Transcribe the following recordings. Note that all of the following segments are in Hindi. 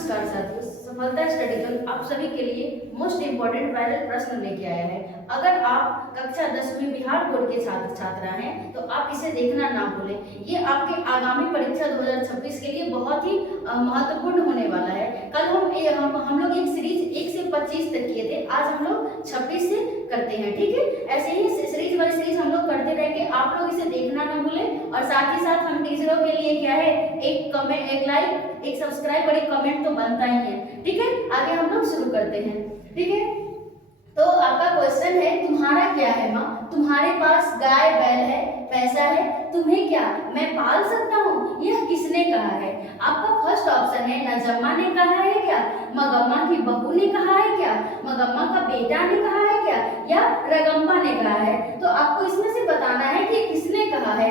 नमस्कार साथियों, सफलता स्टडी जोन आप सभी के लिए मोस्ट इम्पोर्टेंट वायरल प्रश्न लेके आया है। अगर आप कक्षा 10 में बिहार बोर्ड के छात्र छात्रा हैं तो आप इसे देखना ना भूलें। ये आपके आगामी परीक्षा 2026 के लिए बहुत ही महत्वपूर्ण होने वाला है। कल हम लोग एक सीरीज 1 से 25 तक किए थे, आज हम लोग 26 से करते हैं। ठीक है, ऐसे ही सीरीज बाय सीरीज हम लोग करते रहेंगे। आप लोग इसे देखना ना भूलें और साथ ही साथ हम टीचरों के लिए क्या है, एक कमेंट, एक लाइक, एक सब्सक्राइब और एक कमेंट तो बनता ही है। ठीक है, आगे हम लोग शुरू करते हैं। ठीक है, तो आपका क्वेश्चन है, तुम्हारा क्या है माँ? तुम्हारे पास गाय बैल है, पैसा है, तुम्हें क्या मैं पाल सकता हूँ? यह किसने कहा है? आपका फर्स्ट ऑप्शन है, नजम्मा ने कहा है क्या, मगम्मा की बहू ने कहा है क्या, मगम्मा का बेटा ने कहा है क्या, या रगम्मा ने कहा है? तो आपको इसमें से बताना है कि किसने कहा है।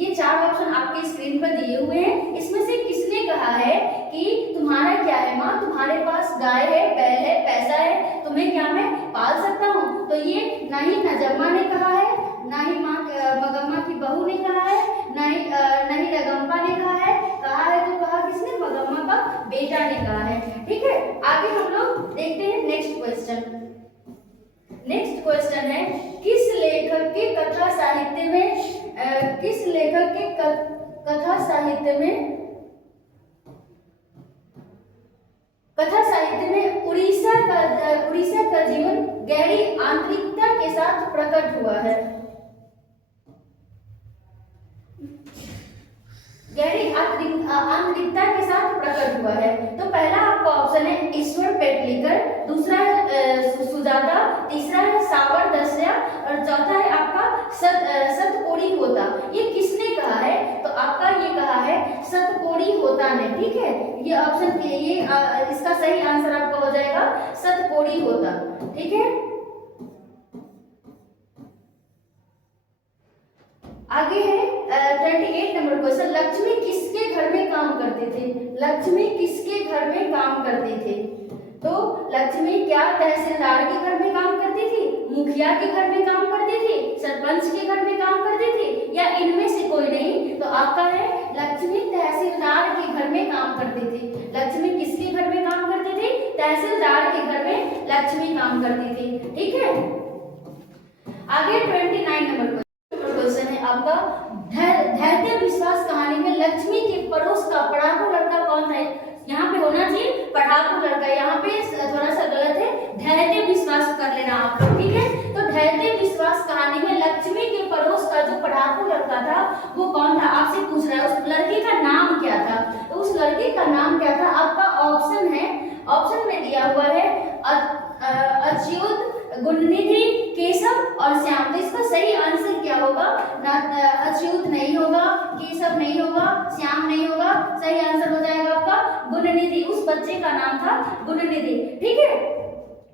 ये चार ऑप्शन आपके स्क्रीन पर दिए हुए हैं, इसमें से किसने कहा है कि तुम्हारा क्या है माँ? तुम्हारे पास गाय है, बैल है, पैसा है, तुम्हें क्या मैं पाल सकता हूँ? तो ये ना ही नजम्मा ने कहा है, ना ही मगम्मा की बहू ने कहा है, ना ही रगम्पा ने कहा है तो कहा किसने? मगम्मा का बेटा ने कहा है। ठीक है, आगे हम लोग देखते हैं नेक्स्ट क्वेश्चन। नेक्स्ट क्वेश्चन है, किस लेखक के कथा साहित्य में उड़ीसा का जीवन गहरी आंतरिकता के साथ प्रकट हुआ है? गहरी आंतरिकता के साथ प्रकट हुआ है। तो पहला आपका ऑप्शन है ईश्वर पेटलीकर, दूसरा है सुजाता, तीसरा है सावर दस्या और चौथा है आपका सतकोड़ी होता। ये किसने कहा है? तो आपका ये कहा है सतकोड़ी होता ने। ठीक है, ये ऑप्शन के ये इसका सही आंसर आपका हो जाएगा सतकोड़ी होता। ठीक है, आगे है 28 नंबर क्वेश्चन, लक्ष्मी किसके घर में काम करते थे? लक्ष्मी किसके घर में काम करते थे? तो लक्ष्मी क्या तहसीलदार के घर में काम करती थी, मुखिया के घर में काम करती थी, सरपंच के घर में काम करती थी, या इनमें से कोई नहीं? तो आपका है लक्ष्मी तहसीलदार के घर में काम करती थी। लक्ष्मी किसके घर में काम करती थी? तहसीलदार के घर में लक्ष्मी काम करती थी। ठीक है, आगे 29 नंबर क्वेश्चन है आपका, धैर्य विश्वास कहानी में लक्ष्मी के पड़ोस का पढ़ाकू लड़का कौन है? यहाँ पे होना चाहिए पढ़ाकू लड़का, यहाँ पे थोड़ा सा गलत है, धैर्य विश्वास कर लेना आप लोग। ठीक है, तो धैर्य विश्वास कहानी में लक्ष्मी के पड़ोस का जो पढ़ाकू लड़का था वो कौन था? आपसे पूछ रहा है, उस लड़के का नाम क्या था? तो उस लड़के का नाम क्या था? आपका ऑप्शन है, ऑप्शन में दिया हुआ है अच्युत, गुणनिधि, केशव और श्याम। तो इसका सही आंसर क्या होगा? अच्युत नहीं होगा, केशव नहीं होगा, श्याम नहीं होगा, सही आंसर हो जाएगा आपका गुणनिधि। उस बच्चे का नाम था गुणनिधि। ठीक है,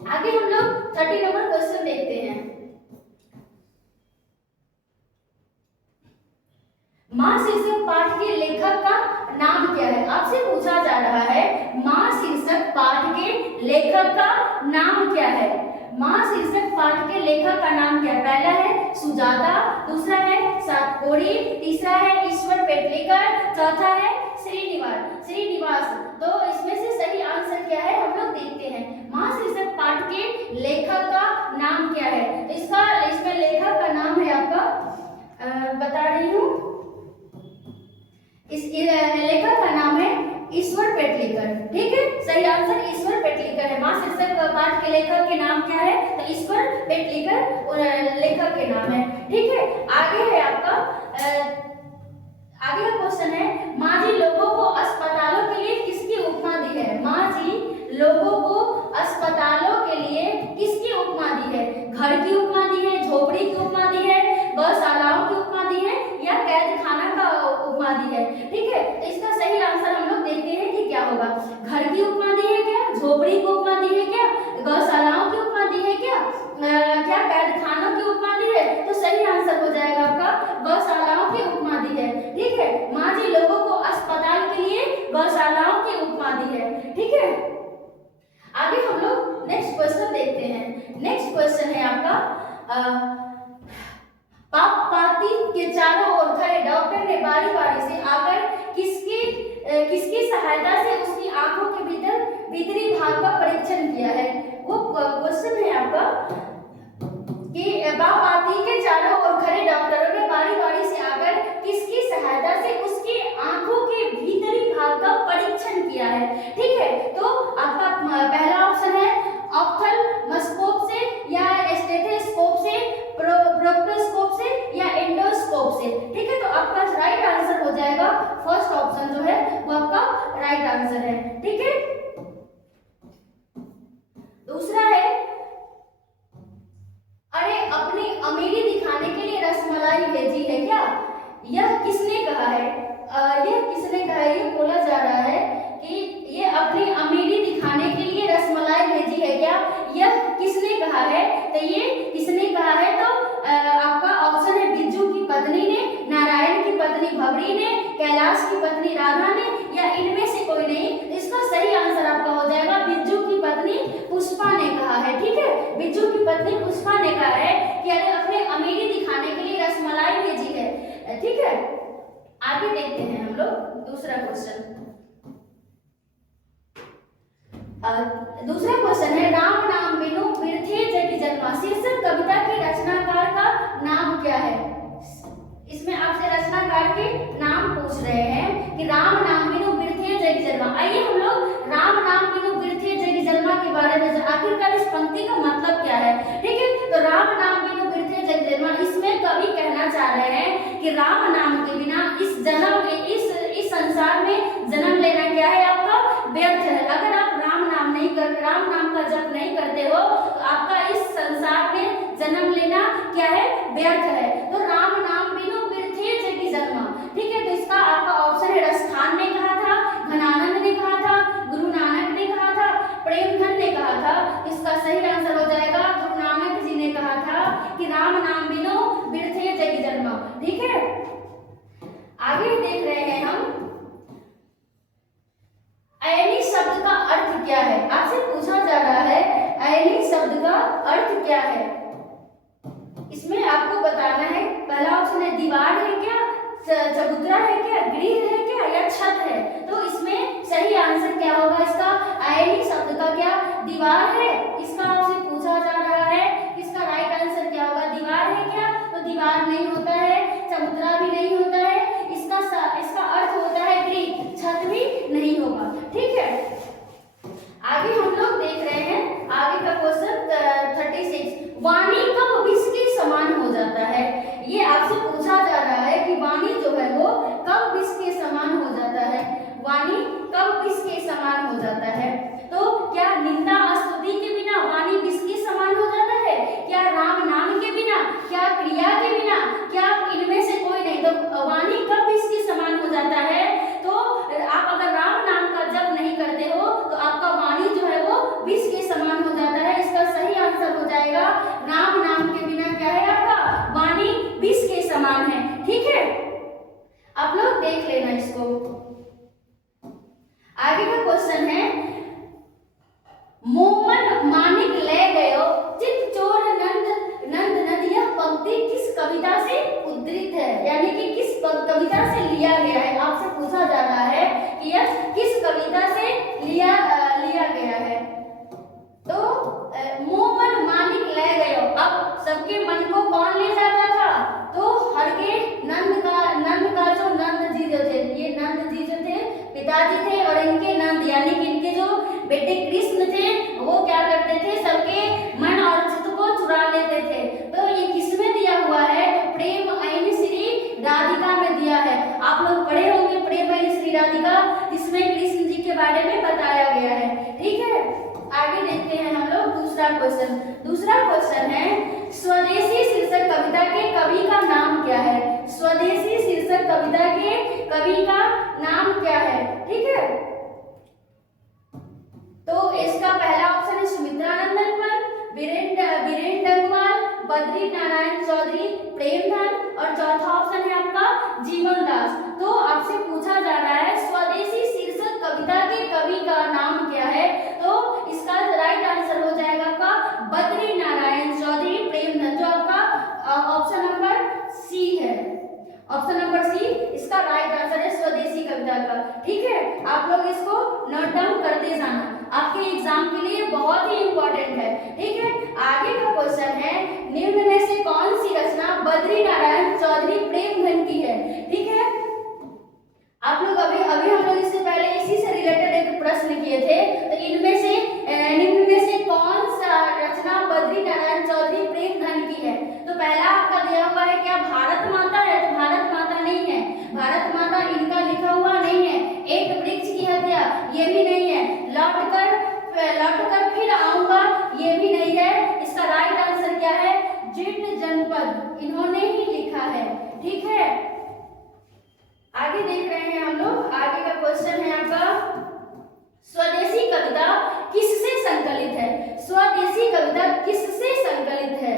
आगे हम लोग 30 नंबर क्वेश्चन देखते हैं। मां शीर्षक पाठ के लेखक का नाम क्या है? आपसे पूछा जा रहा है मां शीर्षक पाठ के लेखक का नाम क्या है? मां शीर्षक पाठ के लेखक का नाम क्या है? पहला है सुजाता, दूसरा है सतकोड़ी, तीसरा है ईश्वर पेटलीकर, चौथा है श्रीनिवास। तो इसमें से सही आंसर क्या है हम लोग देखते हैं। मां शीर्षक पाठ के लेखक का नाम क्या है? तो इसमें लेखक का नाम है आपका बता रही हूँ, इस लेखक का नाम है ईश्वर पेटलीकर। ठीक है, सही आंसर ईश्वर पेटलीकर है। मां शीर्षक पाठ के लेखक के नाम क्या है? तो ईश्वर पेटलीकर लेखक के नाम है। ठीक है, आगे है आपका आगे का क्वेश्चन है, माँ जी लोगों को अस्पतालों के लिए किसकी उपमा दी है? माँ जी लोगों को अस्पतालों के लिए किसकी उपमा दी है? घर की उपमा दी है, झोपड़ी की उपमा दी है, गौशालाओं की उपमा दी है, या कैद खाना का उपमा दी है? ठीक है, तो इसका सही आंसर हम लोग देखते हैं कि क्या होगा। घर की उपमा दी है क्या? झोपड़ी की उपमा दी है क्या? गौशालाओं की उपमा दी है क्या? क्या कैद खानों की उपमा दी है? तो सही आंसर हो जाएगा आपका गौशालाओं की उपमा दी है। ठीक है, माँ जी लोगों को अस्पताल के लिए गौशालाओं की उपमा दी है। ठीक है, आगे हम लोग नेक्स्ट क्वेश्चन देखते हैं। नेक्स्ट क्वेश्चन है आपका, पाती के चारों ओर खड़े डॉक्टर ने बारी बारी से आकर किसकी सहायता से उसकी आंखों के भीतर ठीक है, तो आपका पहला ऑप्शन है ऑप्थेल्मोस्कोप से या स्टेथोस्कोप से, प्रोक्टोस्कोप से या एंडोस्कोप से, ठीक है। तो आपका राइट आंसर हो जाएगा फर्स्ट ऑप्शन जो है वो आपका राइट आंसर है, ठीक है। दूसरा है, अरे अपनी अमीरी दिखाने के लिए रसमलाई भेजी है क्या? यह किसने कहा है? यह किसने कहा है? ये बोला जा रहा है कि ये अपनी अमीरी दिखाने के लिए रसमलाई भेजी है क्या? यह किसने कहा है? तो ये किसने कहा है? तो आपका ऑप्शन है बिज्जू की पत्नी ने, नारायण की पत्नी भवरी ने, कैलाश की पत्नी राधा ने, या इनमें से कोई नहीं। इसका सही आंसर आपका हो जाएगा बिज्जू की पत्नी पुष्पा ने कहा है, ठीक है। बिज्जू की पत्नी पुष्पा ने कहा है कि अरे अपने अमीरी दिखाने के लिए रसमलाई भेजी है, ठीक है। आगे देखते हैं हम लोग दूसरा क्वेश्चन। दूसरा क्वेश्चन है, राम नाम बिनु बिरथे जग जन्मा शीर्षक कविता के रचनाकार का नाम क्या है? इसमें आपसे रचनाकार के नाम पूछ रहे हैं कि राम नाम बिनु बिरथे जग जन्मा। आइए हम लोग राम नाम बिनु बिरथे जग जन्मा के बारे में, आखिरकार इस पंक्ति का मतलब क्या है, ठीक है। तो राम नाम बिनु बिरथे जग जन्मा, इसमें कवि कहना चाह रहे हैं कि राम नाम के बिना इस जन्म इस संसार में जन्म लेना क्या है आपका व्यर्थ है। अगर आप राम नाम का जप नहीं करते हो तो आपका इस संसार में जन्म लेना क्या है? व्यर्थ है। तो राम नाम बिनु बिरथे जग जन्मा, ठीक है। तो इसका आपका ऑप्शन है रसखान ने कहा था, घनानंद ने कहा था, गुरु नानक ने कहा था, प्रेमधन ने कहा था। इसका सही आंसर हो जाएगा गुरु नानक जी ने कहा था कि राम नाम बिनु बिरथे जग जन्मा, ठीक है। आगे देख रहे हैं हम, ऐनी शब्द का अर्थ क्या है? आपसे पूछा जा रहा है ऐनी शब्द का अर्थ क्या है। इसमें आपको बताना है, पहला ऑप्शन है दीवार है क्या, चबूतरा है क्या, गृह है क्या, या छत है। तो इसमें सही आंसर क्या होगा इसका? ऐनी शब्द का क्या दीवार है, इसका आपसे पूछा जा रहा है। इसका राइट आंसर क्या होगा? दीवार है क्या? तो दीवार नहीं होता है, चबूतरा भी नहीं होता है, इसका अर्थ होता है गृह, छत भी नहीं होगा, ठीक है। आगे हम लोग देख रहे हैं आगे का क्वेश्चन 36, वाणी कब विष के समान हो जाता है? ये आपसे पूछा जा रहा है कि वाणी जो है वो कब विष के समान हो जाता है। वाणी कब विष के समान हो जाता है? तो क्या निंदा स्तुति के बिना वाणी विष के समान हो जाता है? क्या राम नाम के बिना? क्या क्रिया के बिना? क्या इनमें से कोई नहीं? तो वाणी कब विष के समान हो जाता है? तो आप अगर राम नाम का जप नहीं करते हो तो आपका वाणी जो है वो विष के समान हो जाता है। इसका सही आंसर हो जाएगा राम नाम के बिना क्या है आपका वाणी विष के समान है, ठीक है। आप लोग देख लेना इसको। आगे का क्वेश्चन है, मोमन मानिक ले गयो चित चोर नंद नंद। यह पंक्ति किस कविता से उद्धृत है, यानी कि किस कविता से लिया गया है? आपसे पूछा जा रहा है कि यह किस कविता से लिया गया है। तो मोमन मानिक ले गयो, अब सबके मन को कौन ले जाता था? तो हर के नंद का जो नंद जी जो थे, ये नंद जी जो थे पिताजी थे, और इनके नंद यानी कि इनके जो बेटे कृष्ण थे वो क्या करते थे? सबके मन और चित्त को चुरा लेते थे। तो ये किसमें दिया हुआ है? तो प्रेम ऐन श्री राधिका में दिया है। आप लोग पढ़े होंगे प्रेम ऐन श्री राधिका, जिसमें कृष्ण जी के बारे में बताया गया है, ठीक है। आगे देखते हैं हम लोग दूसरा क्वेश्चन। दूसरा क्वेश्चन है, स्वदेशी शीर्षक कविता के कवि का नाम क्या है? स्वदेशी शीर्षक कविता के कवि का नाम क्या है, ठीक है। तो इसका पहला ऑप्शन है सुमित्रानंदन पल, वीरेन डंगवाल, बद्री नारायण चौधरी, प्रेमधन, और चौथा ऑप्शन है आपका जीवन दास। तो आपसे पूछा जा रहा है स्वदेशी शीर्षक कविता के कवि का नाम क्या है? तो इसका राइट आंसर हो जाएगा आपका बद्री नारायण चौधरी, प्रेमधन, जो आपका ऑप्शन नंबर सी है। ऑप्शन नंबर सी इसका राइट आंसर है स्वदेशी कविता का, ठीक है। आप लोग इसको नोट डाउन करते जाना, आपके एग्जाम के लिए बहुत ही इंपॉर्टेंट है, ठीक है। आगे का क्वेश्चन है, निम्न में से कौन सी रचना बद्री नारायण चौधरी प्रेमधन की है, ठीक है। आप लोग अभी हम लोग इससे पहले इसी से रिलेटेड एक प्रश्न किए थे। तो इनमें से निम्न में से कौन सा रचना बद्री नारायण चौधरी प्रेमधन की है? तो पहला आपका दिया हुआ है क्या भारत माता है? तो भारत माता नहीं है, भारत माता इनका लिखा हुआ नहीं है। एक वृक्ष की हत्या, ये भी नहीं है। लौटकर फिर आऊंगा, ये भी नहीं है। इसका राइट आंसर क्या है? जीर्ण जनपद, इन्होंने ही लिखा है। ठीक है, आगे देख रहे हैं हम लोग। आगे का क्वेश्चन है आपका, स्वदेशी कविता किससे संकलित है? स्वदेशी कविता किससे संकलित है?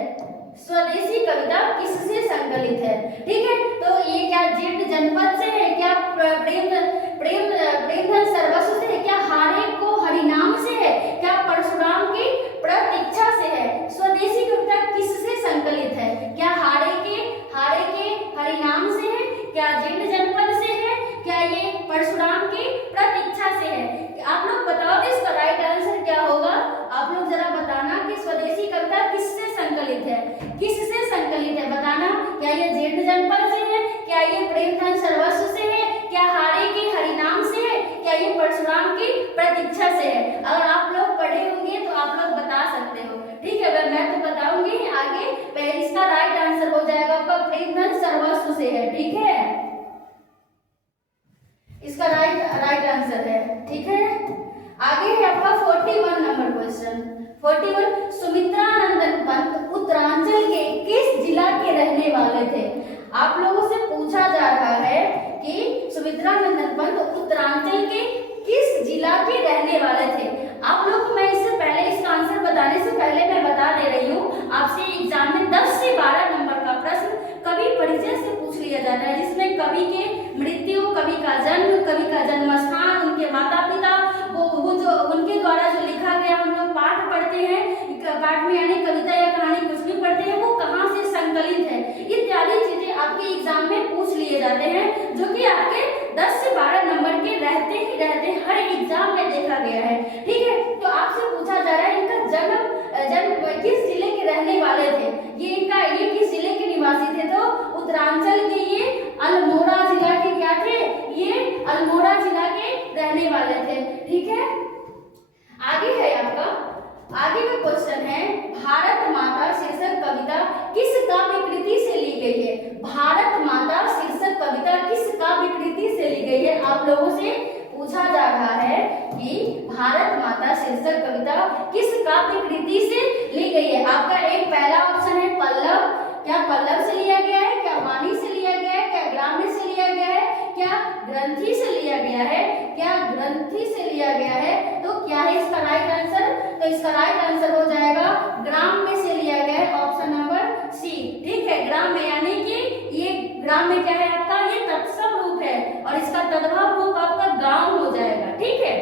स्वदेशी कविता किससे संकलित है? ठीक है, तो ये क्या जीर्ण जनपद से है? क्या प्रेमधन सर्वस्व से है? क्या हारे को हरिनाम से है? क्या परशुराम की प्रतीक्षा से है? स्वदेशी कविता किससे संकलित है? क्या हारे के हरिनाम से है? क्या जीर्ण जनपद से है? क्या ये परशुराम की प्रतीक्षा से है? आप लोग बताओ तो इसका राइट आंसर क्या होगा? आप लोग जरा बताना कि स्वदेशी कविता किससे संकलित है? किससे संकलित है बताना। क्या ये जीर्ण जनपद से है? क्या ये प्रेमधन सर्वस्व से है? क्या हारे के हरिनाम से है? क्या ये परशुराम की प्रतीक्षा से है? अगर आप लोग पढ़े होंगे तो आप लोग बता सकते हो। ठीक है, मैं तो बताऊंगी आगे। पहले इसका राइट आंसर हो जाएगा आपका प्रेमधन सर्वस्व से है। ठीक है, इसका राइट आंसर है। ठीक है, आगे है आपका 41 नंबर क्वेश्चन। 41, सुमित्रानंदन पंत उत्तरांचल के किस जिला के रहने वाले थे? आप लोगों से पूछा जा रहा है कि सुमित्रानंदन पंत उत्तरांचल के किस जिला के रहने वाले थे? आप लोग को मैं इससे पहले इसका आंसर बताने से पहले मैं बता दे रही हूँ, आपसे एग्जाम में 10 से 12 नंबर का प्रश्न कवि परिचय से पूछ लिया जाता है, जिसमें कवि के मृत्यु, कवि का जन्म, कवि का जन्म स्थान, उनके माता पिता, वो जो उनके द्वारा जो लिखा गया हम लोग पाठ पढ़ते हैं, पाठ में यानी कविता या कहानी कुछ भी पढ़ते हैं, वो कहाँ से संकलित है, इत्यादि चीजें आपके एग्जाम में पूछ लिए जाते हैं, जो कि आपके 10 से 12 नंबर के रहते ही रहते हर एग्जाम में देखा गया है। ठीक है, तो आपसे पूछा जा रहा है इनका जन्म किस जिले के रहने वाले थे? ये किस जिले के निवासी थे? तो उत्तरांचल के ये अल्मोड़ा जिला के क्या थे? ये अल्मोड़ा जिला के रहने वाले थे। ठीक है, आगे है आपका, आगे का क्वेश्चन है, भारत माता शीर्षक कविता किस काव्य कृति से ली गई है? भारत माता शीर्षक कविता किस काव्य कृति से ली गई है? आप लोगों से पूछा जा रहा है कि भारत माता शीर्षक कविता किस काव्य कृति से ली गई है? आपका एक पहला ऑप्शन है पल्लव, क्या पल्लव से लिया गया है? क्या वाणी से लिया गया है? क्या ग्राम्य से लिया गया है? क्या ग्रंथि से लिया गया है? क्या ग्रंथि से लिया गया है? तो क्या है इसका राइट आंसर? तो इसका राइट आंसर हो जाएगा ग्राम्य से लिया गया है, ऑप्शन नंबर सी। ठीक है, ग्राम्य यानी कि ये ग्राम्य क्या है आपका? ये तत्सम रूप है और इसका तद्भव रूप आपका गांव हो जाएगा। ठीक है,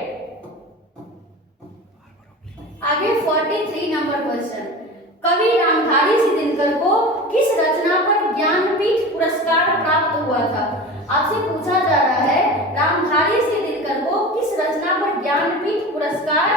आगे 43 नंबर क्वेश्चन, कवि रामधारी सिद्धिनकर को किस रचना पर ज्ञानपीठ पुरस्कार प्राप्त हुआ था? आपसे पूछा जा रहा है रामधारी सिद्धिनकर को किस रचना पर ज्ञानपीठ पुरस्कार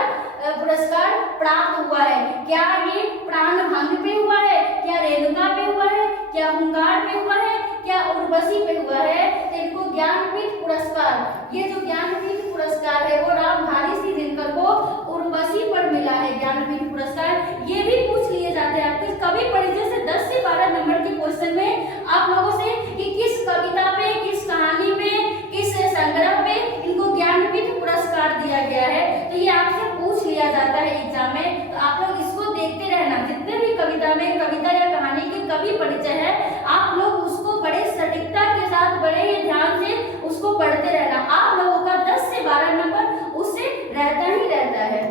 प्राप्त हुआ है? क्या ये प्राणभंग पे हुआ है? क्या रेणुका पे हुआ है? क्या हुंकार पे हुआ है? क्या उर्वशी पे हुआ है? तो इनको ज्ञानपीठ पुरस्कार, ये जो ज्ञानपीठ पुरस्कार है वो रामधारी सिद्धिनकर को उर्वशी पर मिला है ज्ञानपीठ पुरस्कार। ये भी पूछ लिए जाते हैं आपके कवि परिचय से 10 से 12 नंबर के क्वेश्चन में आप लोगों से कि किस कविता पे, किस कहानी पे, किस संग्रह पे इनको ज्ञानपीठ पुरस्कार दिया गया है। तो ये आपसे पूछ लिया जाता है एग्जाम में, तो आप लोग इसको देखते रहना। जितने भी कविता में, कविता या कहानी के कवि परिचय है, आप लोग उसको बड़े सटीकता के साथ, बड़े ही ध्यान से उसको पढ़ते रहना। आप लोगों का 10 से 12 नंबर उससे रहता ही रहता है।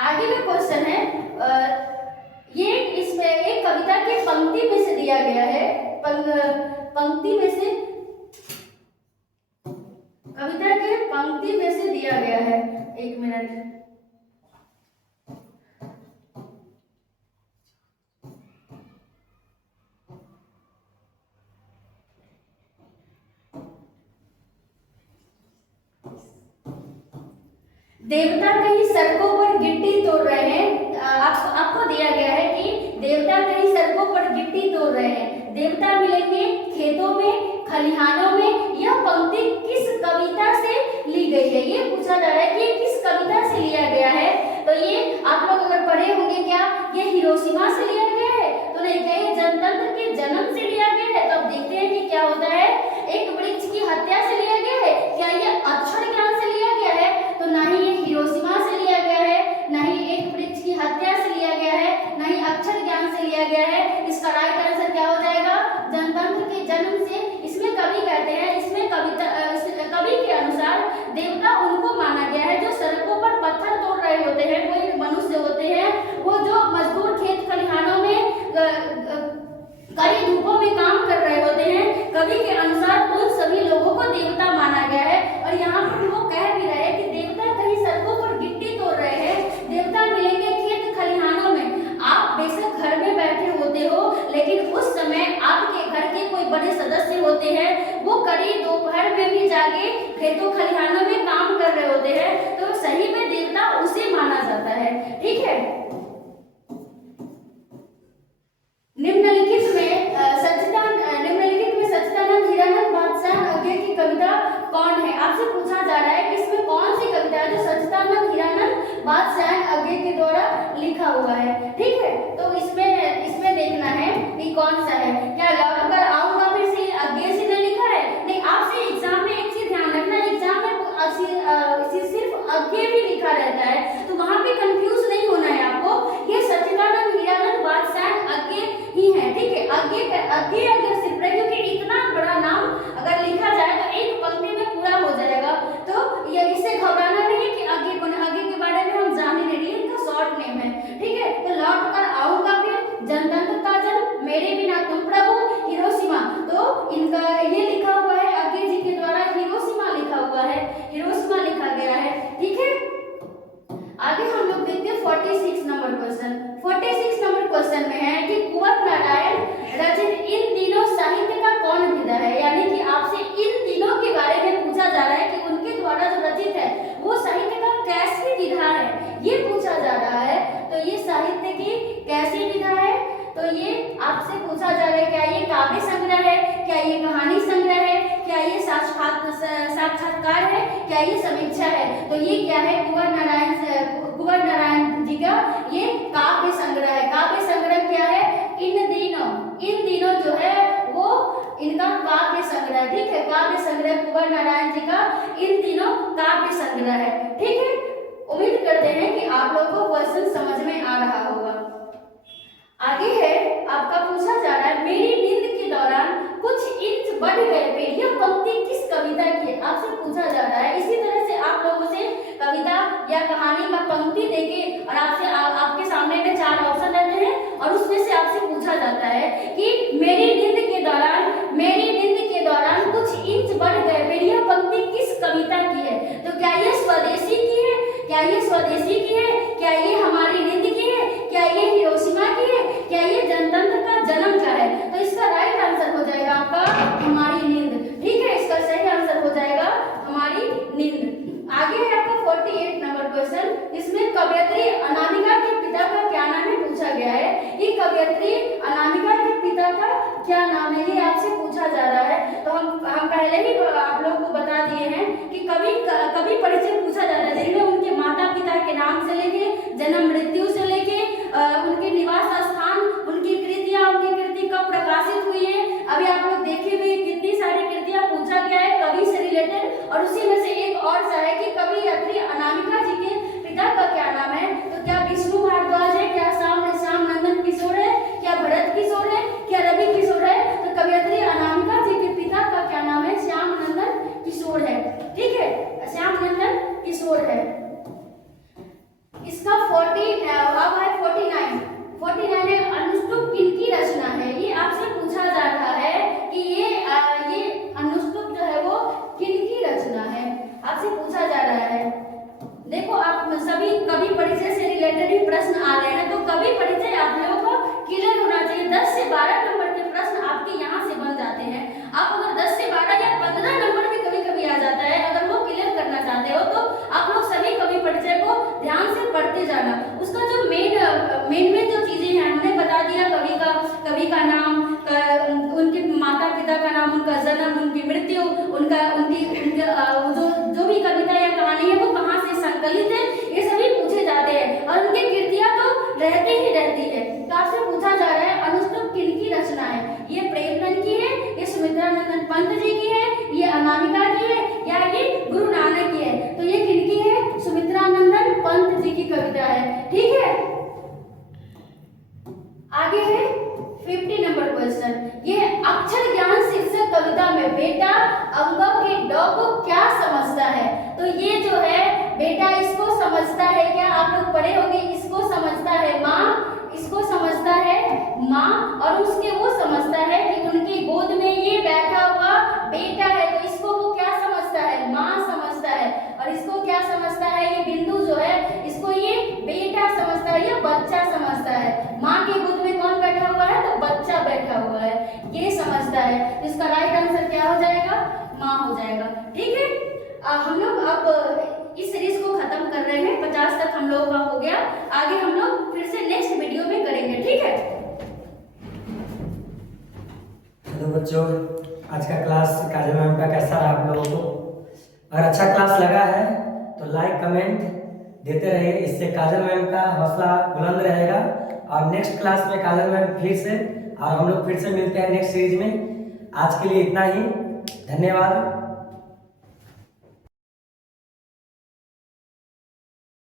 आगे का क्वेश्चन है, ये इसमें एक कविता के पंक्ति में से दिया गया है, पंक्ति में से, कविता के पंक्ति में से दिया गया है। एक मिनट, देवता कहीं सड़कों पर गिट्टी तोड़ रहे हैं। आपको दिया गया है कि देवता कहीं सड़कों पर गिट्टी तोड़ रहे हैं, देवता मिलेंगे खेतों में, खलिहानों में। यह पंक्ति किस कविता से ली गई है? ये पूछा जा रहा है कि हिरोशिमा से लिया गया है? तो नहीं, क्या ये जनतंत्र के जन्म से लिया गया है? तो अब देखते हैं कि क्या होता है। एक वृक्ष की हत्या से लिया गया है? क्या ये अक्षर ज्ञान से लिया गया है? तो ना ही ये हिरोशिमा से लिया गया है, ना ही एक वृक्ष की हत्या से लिया गया है, ना ही अक्षर ज्ञान से लिया गया है। इसका राइट आंसर क्या हो जाएगा? जनतंत्र के जन्म से। इसमें कवि कहते हैं, इसमें कवि के अनुसार देवता उनको माना गया है जो सड़कों पर पत्थर तोड़ रहे होते हैं, वो मनुष्य होते हैं, वो जो मजदूर खेत खलिहानों में कड़ी धूपों में काम कर रहे होते हैं। कवि के अनुसार उन सभी लोगों को देवता माना गया है। और यहाँ पर वो कह भी रहे हैं कि देवता कहीं सड़कों पर गिट्टी तोड़ रहे हैं, देवता मिलेंगे खेत खलिहानों में। आप बेशक घर में बैठे होते हो, लेकिन उस समय आपके घर के कोई बड़े सदस्य होते हैं, वो कड़ी दोपहर में भी जाके खेतों खलिहानों में काम कर रहे होते हैं, तो सही में देवता उसे माना जाता है। ठीक है। निम्नलिखित में सच्चिदानंद हीरानंद बादशाह अज्ञे की कविता कौन है? आपसे पूछा जा रहा है कि इसमें कौन सी कविता है जो सच्चिदानंद हीरानंद बादशाह अज्ञे के द्वारा लिखा हुआ है। ठीक है, तो इसमें देखना है कि कौन सा है। क्या लौट कर आऊंगा फिर से अज्ञे से ने लिखा है? नहीं, आपसे एग्जाम में एक चीज ध्यान रखना, एग्जाम में सिर्फ अज्ञे भी लिखा रहता है, तो वहां पे कंफ्यूज नहीं होना है आपको। ये सच्चिदानंद हीरानंद बादशाह अज्ञे ही है। ठीक है, अज्ञे अगर सिर्फ रहे, क्योंकि इतना बड़ा नाम अगर लिखा जाए तो एक पंक्ति में पूरा हो जाएगा, तो ये इससे घबराना नहीं कि अज्ञे कौन है। अज्ञे के बारे में हम जान ही नहीं रही, इनका शॉर्ट नेम है। ठीक है, तो लौट कर आऊंगा फिर, जनतंत्र का जन्म, मेरे बिना तुम प्रभु, हिरोशिमा। तो इनका ये लिखा हुआ है अज्ञे जी के द्वारा, हिरोशिमा लिखा हुआ है, हिरोशिमा लिखा गया है। ठीक है, आगे हम लोग देखते हैं 46 नंबर क्वेश्चन। 46 नंबर क्वेश्चन में है कि कुंवर नारायण रचित इन दिनों साहित्य का कौन विधा है? यानी कि आपसे इन दिनों के बारे में पूछा जा रहा है कि उनके द्वारा जो रचित है वो साहित्य का कैसी विधा है, ये पूछा जा रहा है। तो ये साहित्य की कैसी विधा है? तो ये आपसे पूछा जा रहा है, क्या ये काव्य संग्रह है, क्या ये कहानी संग्रह है, क्या ये साक्षात्कार है, क्या ये समीक्षा है? तो ये क्या है? कुंवर नारायण जी का ये काव्य संग्रह है। काव्य संग्रह क्या है? इन दिनों जो है वो इनका काव्य संग्रह है। ठीक है, काव्य संग्रह कुंवर नारायण जी का इन दिनों काव्य संग्रह है। ठीक है, उम्मीद करते हैं कि आप लोगों को क्वेश्चन समझ में आ रहा होगा। आगे है, आपका पूछा जा रहा है, मेरी नींद के दौरान कुछ इंच बढ़ गए पेड़, यह पंक्ति किस कविता की है? आपसे पूछा जा रहा है। इसी तरह से आप लोगों से कविता या कहानी का पंक्ति देके और आपके सामने में 4 ऑप्शन रहते हैं और उसमें से आपसे पूछा जाता है कि मेरी नींद के दौरान कुछ इंच बढ़ गए पेड़, यह पंक्ति किस कविता की है? तो क्या ये स्वदेशी की है? क्या ये स्वदेशी की है? क्या ये हमारी नींद की है? क्या ये हिरोशिमा की है? क्या ये जनतंत्र का जन्म का है? तो इसका राइट आंसर हो जाएगा आपका हमारी नींद। ठीक है, इसका सही आंसर हो जाएगा हमारी नींद। आगे है आपका 48 नंबर क्वेश्चन। इसमें कवयित्री अनामिका के पिता का क्या नाम है पूछा गया है। ये कवयित्री अनामिका के पिता का क्या नाम है, ये आपसे पूछा जा रहा है। तो हम पहले ही आप लोग को बता दिए हैं कि कवि परिचय पूछा जाता है, जिसमें उनके माता पिता के नाम से लेके जन्म मृत्यु से लेके उनके निवास स्थान, उनकी कृतियां, उनकी कृति कब प्रकाशित हुई है, अभी आप लोग देखे हुए कितनी सारी कृतियां पूछा गया है कवि से रिलेटेड। और उसी में से एक और सा है कि कवयित्री अनामिका जी के पिता का क्या नाम है। तो क्या विष्णु भारद्वाज है, क्या श्याम नंदन किशोर है, क्या भरत किशोर है, क्या रवि किशोर है? तो कवयित्री अनामिका जी के पिता का क्या नाम है? श्याम नंदन किशोर है। ठीक है, श्याम नंदन किशोर है। इसका 49 है, अनुष्टुप किनकी रचना है? ये आपसे पूछा जा रहा है कि ये अनुष्टुप जो है वो किनकी रचना है, आपसे पूछा जा रहा है। देखो, आप सभी कवि परिचय से रिलेटेड ही प्रश्न आ रहे हैं, तो कवि परिचय आप लोगों को क्लियर होना चाहिए। 10 से 12 नंबर के प्रश्न आपके यहाँ से बन जाते हैं। आप अगर 10 से 12 या 15 नंबर भी कभी आ जाता है, अगर वो क्लियर करना चाहते हो तो आप लोग सभी कवि परिचय को ध्यान से पढ़ते जाना। उसका जो मेन जो चीजें हैं हमने बता दिया, कवि का नाम, उनके माता पिता का नाम, उनका जन्म, उनकी मृत्यु, उनकी जो भी कविता या कहानी है वो कहाँ से संकलित है, ये सभी पूछे जाते हैं। और उनकी कृतियां तो रहती ही रहती है। तो आपसे पढ़े होंगे, इसको समझता है माँ, इसको समझता है माँ, और उसके वो समझता है कि उनकी गोद में ये बैठा हुआ बेटा है, तो इसको वो क्या समझता है, माँ समझता है। और इसको क्या समझता है, ये बिंदु जो है इसको ये बेटा समझता है, ये बच्चा समझता है। माँ के गोद में कौन बैठा हुआ है, तो बच्चा बैठा हुआ है, ये समझता है। तो इसका राइट आंसर क्या हो जाएगा, माँ हो जाएगा। ठीक है, हम लोग अब इस सीरीज को खत्म कर रहे हैं, 50 तक हम लोगों का हो गया। आगे हम लोग फिर से नेक्स्ट वीडियो में करेंगे। ठीक है, हेलो बच्चों, आज का क्लास काजल मैम का कैसा रहा आप लोगों को? अगर अच्छा क्लास लगा है तो लाइक कमेंट देते रहिए, इससे काजल मैम का हौसला बुलंद रहेगा। और नेक्स्ट क्लास में काजल मैम फिर से, और हम लोग फिर से मिलते हैं नेक्स्ट सीरीज में। आज के लिए इतना ही, धन्यवाद।